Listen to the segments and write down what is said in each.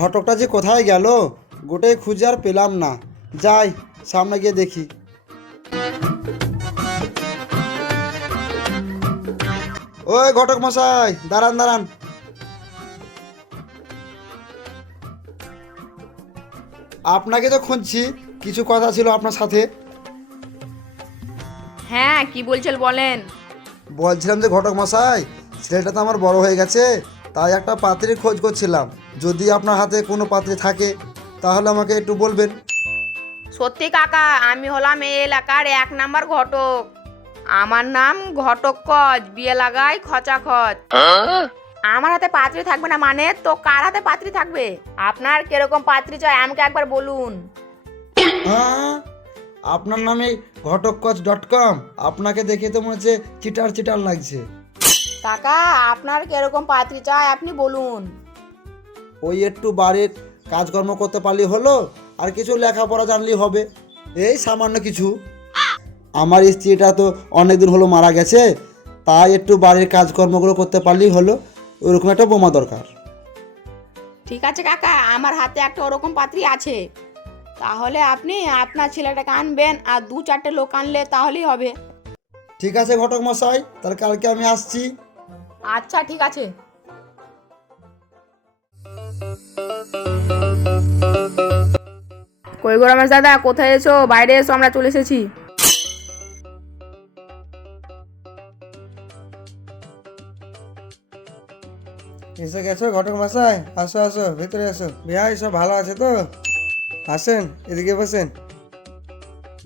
ঘটকটা যে কোথায় গেল গোটাই খুঁজে আর পেলাম না। যাই সামনে গিয়ে দেখি। ওই ঘটক মশাই, দাঁড়ান দাঁড়ান। আপনাকে তো খুঁজছি, কিছু কথা ছিল আপনার সাথে। হ্যাঁ, কি বলছেন বলেন। বলছিলাম যে ঘটক মশাই, ছেলেটা তো আমার বড় হয়ে গেছে, তাই একটা পাত্রীর খোঁজ করছিলাম। যদি আপনার হাতে কোনো পাত্রী থাকে তাহলে আমাকে একটু বলবেন। সত্যি কাকা, আমি হলাম এই এলাকার 1 নাম্বার ঘটক। আমার নাম ঘটকজ, বিয়ে লাগাই খচাখচ। আমার হাতে পাত্রী থাকবে না মানে? তো কার হাতে পাত্রী থাকবে? আপনার কিরকম পাত্রী চাই আমাকে একবার বলুন। হ্যাঁ, আপনার নামে ঘটকজ.com, আপনাকে দেখে তো মনে হচ্ছে চিটার চিটার লাগছে। কাকা, আপনার কিরকম পাত্রী চাই আপনি বলুন। ওই একটু বাড়ির কাজকর্ম করতে পারলেই হলো, আর কিছু লেখাপড়া জানলেই হবে, এই সামান্য কিছু। আমার স্ত্রীটা তো অনেকদিন হলো মারা গেছে, তাই একটু বাড়ির কাজকর্মগুলো করতে পারলেই হলো। ওরকম একটা বোমা দরকার। ঠিক আছে কাকা, আমার হাতে একটা ওরকম পাত্রী আছে। তাহলে আপনি আপনার ছেলেটাকে আনবেন, আর 2-4টে লোক আনলে তাহলেই হবে। ঠিক আছে ঘটক মশাই, তাহলে কালকে আমি আসছি। আচ্ছা ঠিক আছে। কই গো রমেশ দাদা, কোথায় এসো? বাইরে এসো, আমরা চলে এসেছি। এসে গেছো ঘটক মশাই? আসো আসো, ভেতরে আসো। বিহাই সব ভালো আছে তো? আসেন, এদিকে বসেন।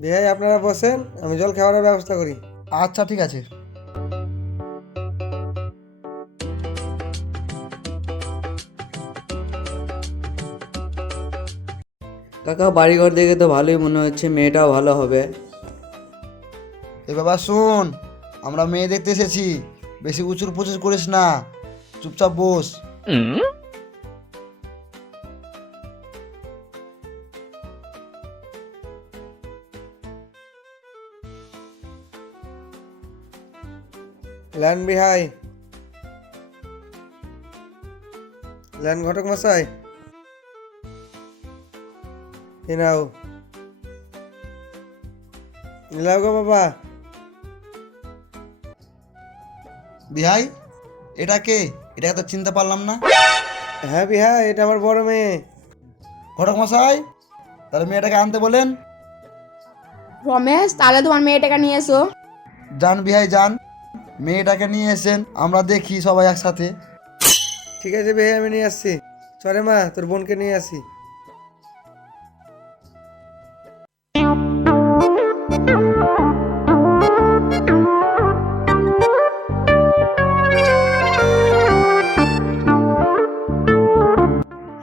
বিহাই আপনারা বসেন, আমি জল খাওয়ার ব্যবস্থা করি। আচ্ছা ঠিক আছে। কাকা, বাড়িঘর দেখে তো ভালোই মনে হচ্ছে, মেয়েটাও ভালো হবে। এ বাবা শোন, আমরা মেয়ে দেখতে এসেছি, বেশি উঁচুর পুচুর করিস না, চুপচাপ বস। ল্যান বিহাই, ল্যান ঘটক মশাই, এ নাও। নিলাও গো বাবা। বিহাই, এটা কে? এটাকে তো চিনতে পারলাম না। হ্যাঁ বিহাই, এটা আমার বড় মেয়ে। ঘটক মশাই, তাহলে মেয়েটাকে আনতে বলেন। রমেশ, তাহলে তোমার মেয়েটাকে নিয়ে এসো। যান বিহাই যান, মেয়েটাকে নিয়ে এসেন, আমরা দেখি সবাই একসাথে। ঠিক আছে বিহাই, আমি নিয়ে আসছি। চলে মা, তোর বোনকে নিয়ে আসি।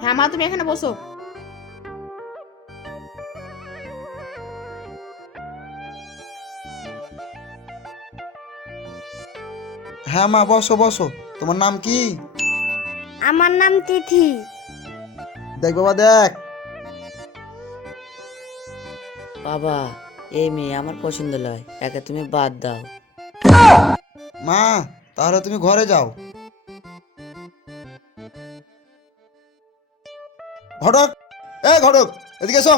হ্যাঁ মা, তুমি এখানে বসো। হ্যাঁ মা, বসো বসো। তোমার নাম কি? আমার নাম তিথি। দেখ বাবা দেখ। বাবা, এই মেয়ে আমার পছন্দ নয়, একে তুমি বাদ দাও। মা, তাহলে তুমি ঘরে যাও। ঘটক, এ ঘটক, এদিকে এসো।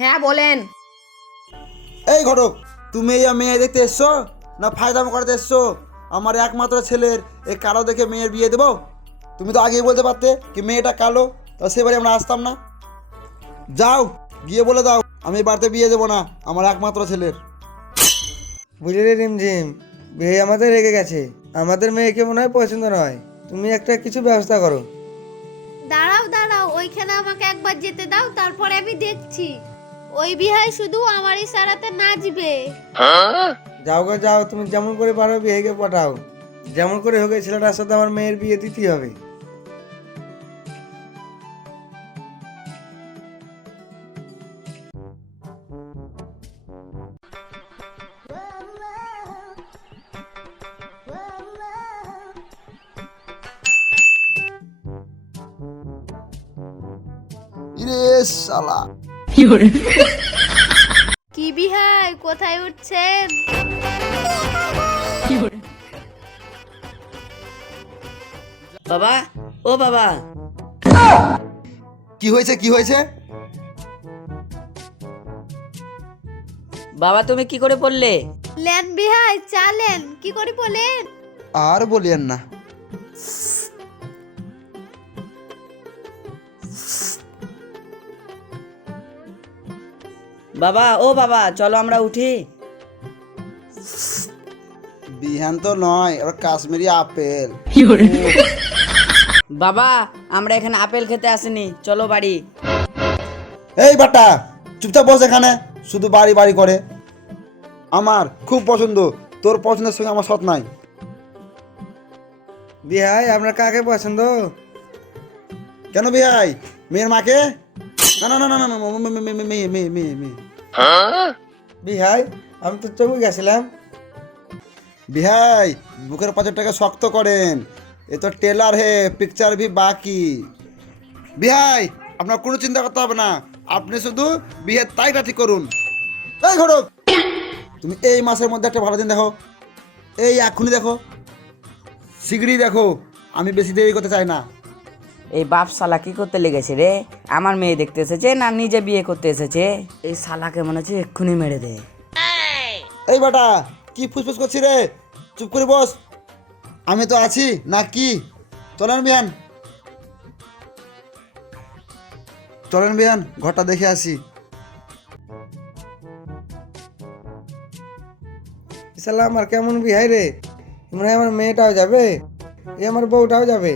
হ্যাঁ বলেন। এই ঘটক, তুমি এই মেয়ে দেখতে এসছো না ফায়দামো করতে এসছো? আমার একমাত্র ছেলের এই কালো দেখে মেয়ের বিয়ে দেবো? তুমি তো আগেই বলতে পারতে কি মেয়েটা কালো, তা সেবারে আমরা আসতাম না। যাও গিয়ে বলে দাও আমি এই বাড়িতে বিয়ে দেবো না আমার একমাত্র ছেলের। বুঝলি রিমঝিম, বিহাই আমাদের রেগে গেছে। আমাদের মেয়েকে মনে হয় পছন্দ নয়। তুমি একটা কিছু ব্যবস্থা করো। দাঁড়াও দাঁড়াও, ওইখানে আমাকে একবার যেতে দাও, তারপরে আমি দেখছি। ওই বিহাই শুধু আমার ইশারাতে নাচবে। যাও গো যাও, তুমি যেমন করে পারো বিহাইকে পাঠাও। যেমন করে হোক এই ছেলেটার সাথে আমার মেয়ের বিয়ে দিতেই হবে। ইরে শালা, কি বিহাই, কোথায় উঠছেন? বাবা, ও বাবা, কি হয়েছে কি হয়েছে? বাবা তুমি কি করে পড়লে? লেন বিহাই চালেন কি করে বলেন? আর বলিয়েন না। বাবা, ও বাবা, চলো আমরা উঠি। বিহান তো নয়, ওর কাশ্মীরি আপেল। বাবা, আমরা এখানে আপেল খেতে আসিনি, চলো বাড়ি। এই বাটা, চুপচাপ বস এখানে, শুধু বাড়ি বাড়ি করে। আমার খুব পছন্দ, তোর পছন্দের সঙ্গে আমার সৎ নাই। বিহাই আপনার কাকে পছন্দ? কেন বিহাই? মেয়ের মাকে? না না না না না না, মেয়ে মেয়ে মেয়ে মেয়ে। বিহাই আমি তো চমকে গেছিলাম। বিহাই বুকের পাঁচটাকে শক্ত করেন, এ তো টেলার হে, পিকচার ভি বাকি। বিহাই আপনার কোনো চিন্তা করতে হবে না, আপনি শুধু বিয়ের তারিখটা ঠিক করুন। এই ঘটক, তুমি এই মাসের মধ্যে একটা ভালো দিন দেখো, এই এক্ষুনি দেখো, শীঘ্রই দেখো, আমি বেশি দেরি করতে চাই না। এই বাপ শালা কি করতে লেগেছে রে? আমার মেয়ে দেখতে এসেছে না নিজে বিয়ে করতে এসেছে? এই শালাকে মনে হচ্ছে এক্ষুনি মেরে দে। এই বেটা কি ফুসফুস করছি রে, চুপ করে বস, আমি তো আছি না কি? চলেন বিহান, চলেন বিহান, ঘরটা দেখে আসি। শালা আমার কেমন বিহাই রে, মনে হয় আমার মেয়েটাও যাবে, এ আমার বউটাও যাবে।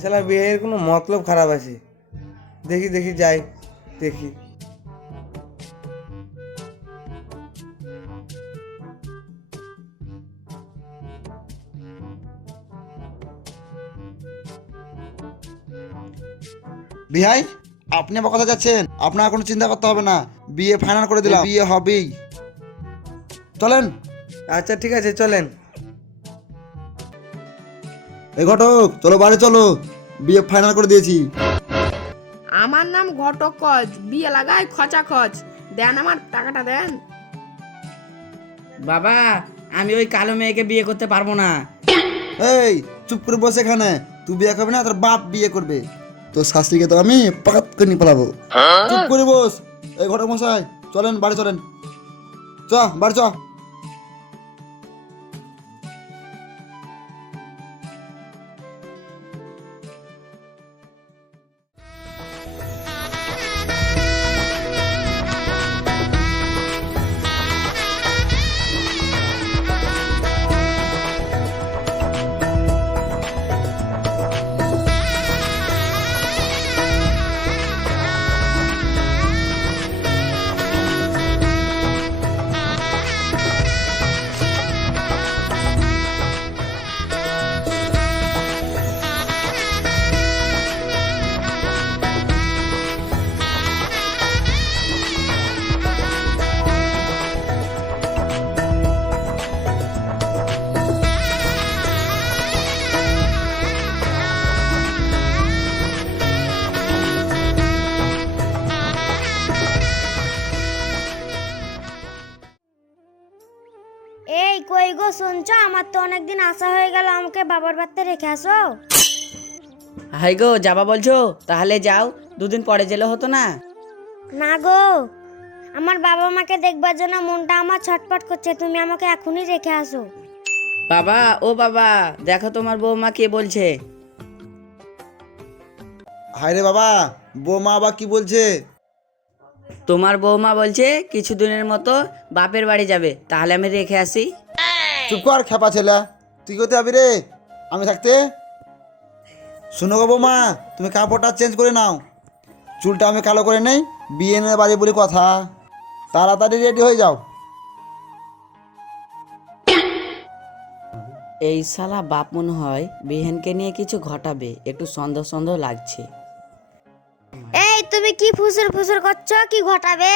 শালা বিহাইয়ের কোনো মতলব খারাপ আছে। দেখি দেখি যাই, দেখি। বিহাই আপনি আবার কথা যাচ্ছেন, আপনার কোনো চিন্তা করতে হবে না, বিয়ে ফাইনাল করে দিলাম, বিয়ে হবেই। চলেন। আচ্ছা ঠিক আছে চলেন। এই ঘটক চলো বাড়ি চলো, বিয়ে ফাইনাল করে দিয়েছি। আমার নাম ঘটকজ, বিয়ে লাগাই খচাখচ। দেন আমার টাকাটা দেন। বাবা, আমি ওই কালো মেয়েকে বিয়ে করতে পারবো না। এই চুপ করে বসে এখানে, তুই বিয়ে করবি না তোর বাপ বিয়ে করবে, তোর শাস্ত্রীকে তো আমি পাকাত করে নিয়ে পালাবো। চুপ করে বস। এই ঘটক মশাই চলেন বাড়ি চলেন, চ বাড়ি চ। এই কই গো শুনছো, আমার তো অনেকদিন আসা হয়ে গেল, আমাকে বাবার বাড়িতে রেখে আসো। হাই গো, যাবা বলছো? তাহলে যাও, দুদিন পরে গেলে হতো না? না গো, আমার বাবা মাকে দেখবার জন্য মনটা আমার ছটফট করছে, তুমি আমাকে এখনই রেখে আসো। বাবা, ও বাবা, দেখো তোমার বৌমা কে বলছে। হায় রে বাবা, বৌমা আবার কি বলছে? তোমার বৌমা বলছে কিছুদিনের মতো বাপের বাড়ি যাবে, তাহলে আমি রেখে আসি। চুপ কর খেপা ছেলে, তুই কোথায় যাবি রে আমি থাকতে? শোনো গো বৌমা, তুমি কাপড়টা চেঞ্জ করে নাও, চুলটা আমি কালো করে নেই, বিয়ে নিয়ে বাড়ি বলে কথা, তাড়াতাড়ি রেডি হয়ে যাও। এই শালা বাপ মনে হয় বিহেনকে নিয়ে কিছু ঘটাবে, একটু সন্দেহ সন্দেহ লাগছে। এই তুমি কি ফুসুর ফুসুর করছো, কি ঘটাবে?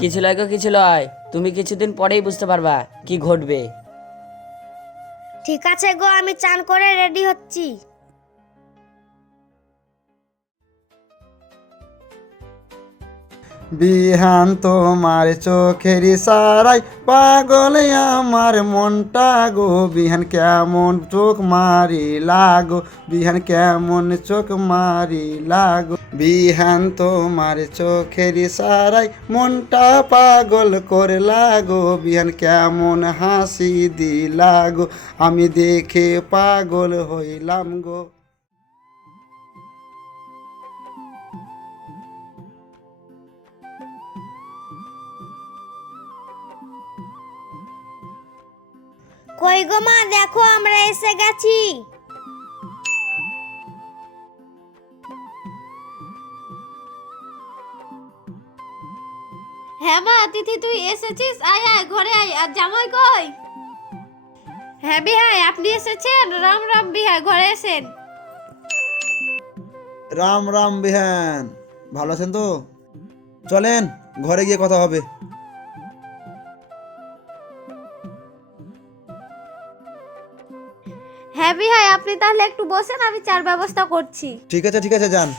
কিছু লয় গো, কিছু লয়, তুমি কিছুদিন পরেই বুঝতে পারবা কি ঘটবে। ঠিক আছে গো, আমি চান করে রেডি হচ্ছি। বিহান তোমার চোখের ইশারায় পাগল আমার মনটা গো, বিহান কেমন চোখ মারি লাগো, বিহান কেমন চোখ মারি লাগো, বিহান তোমার চোখের ইশারায় মনটা পাগল করে লাগো, বিহান কেমন হাসি দিলাগো, আমি দেখে পাগল হইলাম গো। কই গো মা, দেখো আমরা এসে গেছি। হ্যাঁ মা, তিথি তুই এসেছিস, আয় আয় ঘরে আয়। আর জামাই কই? হ্যাঁ বিহাই, আপনি এসেছেন? রাম রাম বিহাই, ঘরে এসেন। রাম রাম বিহান, ভালো আছেন তো? চলেন ঘরে গিয়ে কথা হবে। হ্যাঁ বিহাই, আপনি তাহলে একটু বসেন, আমি চার ব্যবস্থা করছি। ঠিক আছে যান।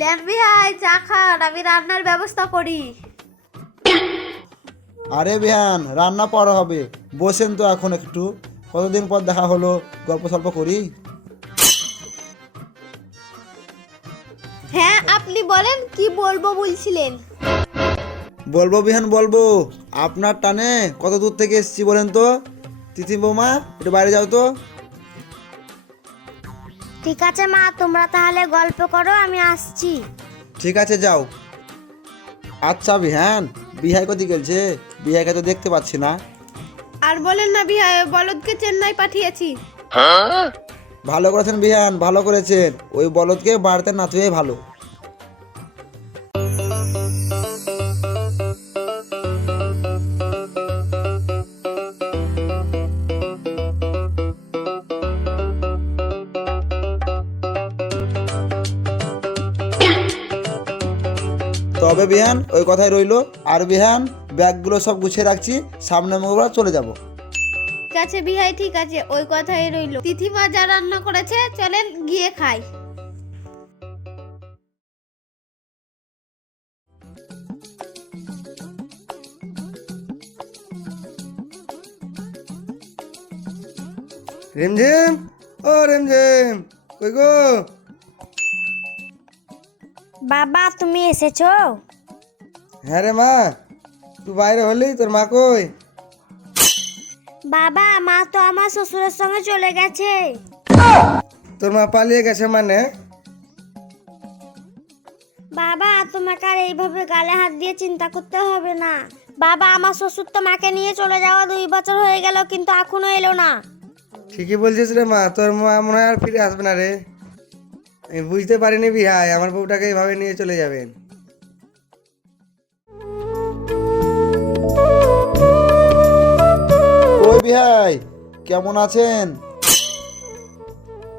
লেন বিহাই, চা খান, আমি রান্নার ব্যবস্থা করি। আরে বিহান, রান্না পরে হবে, বসেন তো এখন একটু, কতদিন পর দেখা হলো, গল্প সল্প করি। হ্যাঁ আপনি বলেন, কি বলবো বলছিলেন? বলবো বিহান বলবো, আপনার টানে কত দূর থেকে এসেছি বলেন তো। তিথি বৌমা, একটু বাইরে যাও তো। ঠিক আছে মা, তোমরা তাহলে গল্প করো, আমি আসছি। ঠিক আছে যাও। আচ্ছা বিহান, বিহাই কোথায় গেলছে? বিহাইকে তো দেখতে পাচ্ছি না। আর বলেন না বিহাই, ওই বলদকে চেন্নাই পাঠিয়েছি। ভালো করেছেন বিহান, ভালো করেছেন, ওই বলদকে বাড়িতে না থুয়ে ভালো। তবে বিহান ওই কথাই রইলো। আর বিহান, ব্যাগগুলো সব গুছিয়ে রাখছি, সামনে মঙ্গলবার চলে যাব। ঠিক আছে বিহাই, ঠিক আছে, ওই কথাই রইলো। তিথিমা যা রান্না করেছে, চলেন গিয়ে খাই। রিমঝিম, ও রিমঝিম, কই গো? বাবা তুমি এসেছো? হ্যাঁ রে মা, তুই বাইরে হলি, তোর মা কই? বাবা, মা তো আমার শ্বশুরের সঙ্গে চলে গেছে। তোর মা পালিয়ে গেছে মানে? বাবা, তোমাকে আর এইভাবে গালে হাত দিয়ে চিন্তা করতে হবে না। বাবা, আমার শ্বশুর তো মাকে নিয়ে চলে যাওয়া 2 বছর হয়ে গেল, কিন্তু এখনো এলো না। ঠিকই বলছিস রে মা, তোর মা মনে হয় আর ফিরে আসবে না রে। আমি বুঝতে পারিনি বিহাই আমার বউটাকে এইভাবে নিয়ে চলে যাবেন। ওই বিহাই, কেমন আছেন?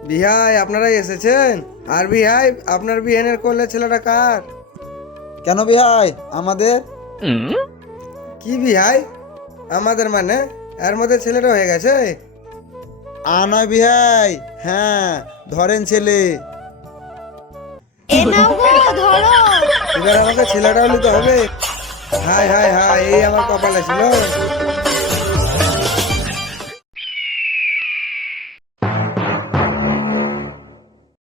বিহাই আপনারাই এসেছেন? আর বিহাই, আপনার বিহানের কোলে ছেলেটা কার? কেন বিহাই, আমাদের? কি বিহাই আমাদের মানে? এর মধ্যে ছেলেটা হয়ে গেছে? আনা বিহাই, হ্যাঁ ধরেন ছেলে। এ নাও গো, ধরো। এবার আমাকে ছেলেটা হলে তো হবে। হাই হাই হাই, এই আমার কপালে ছিল।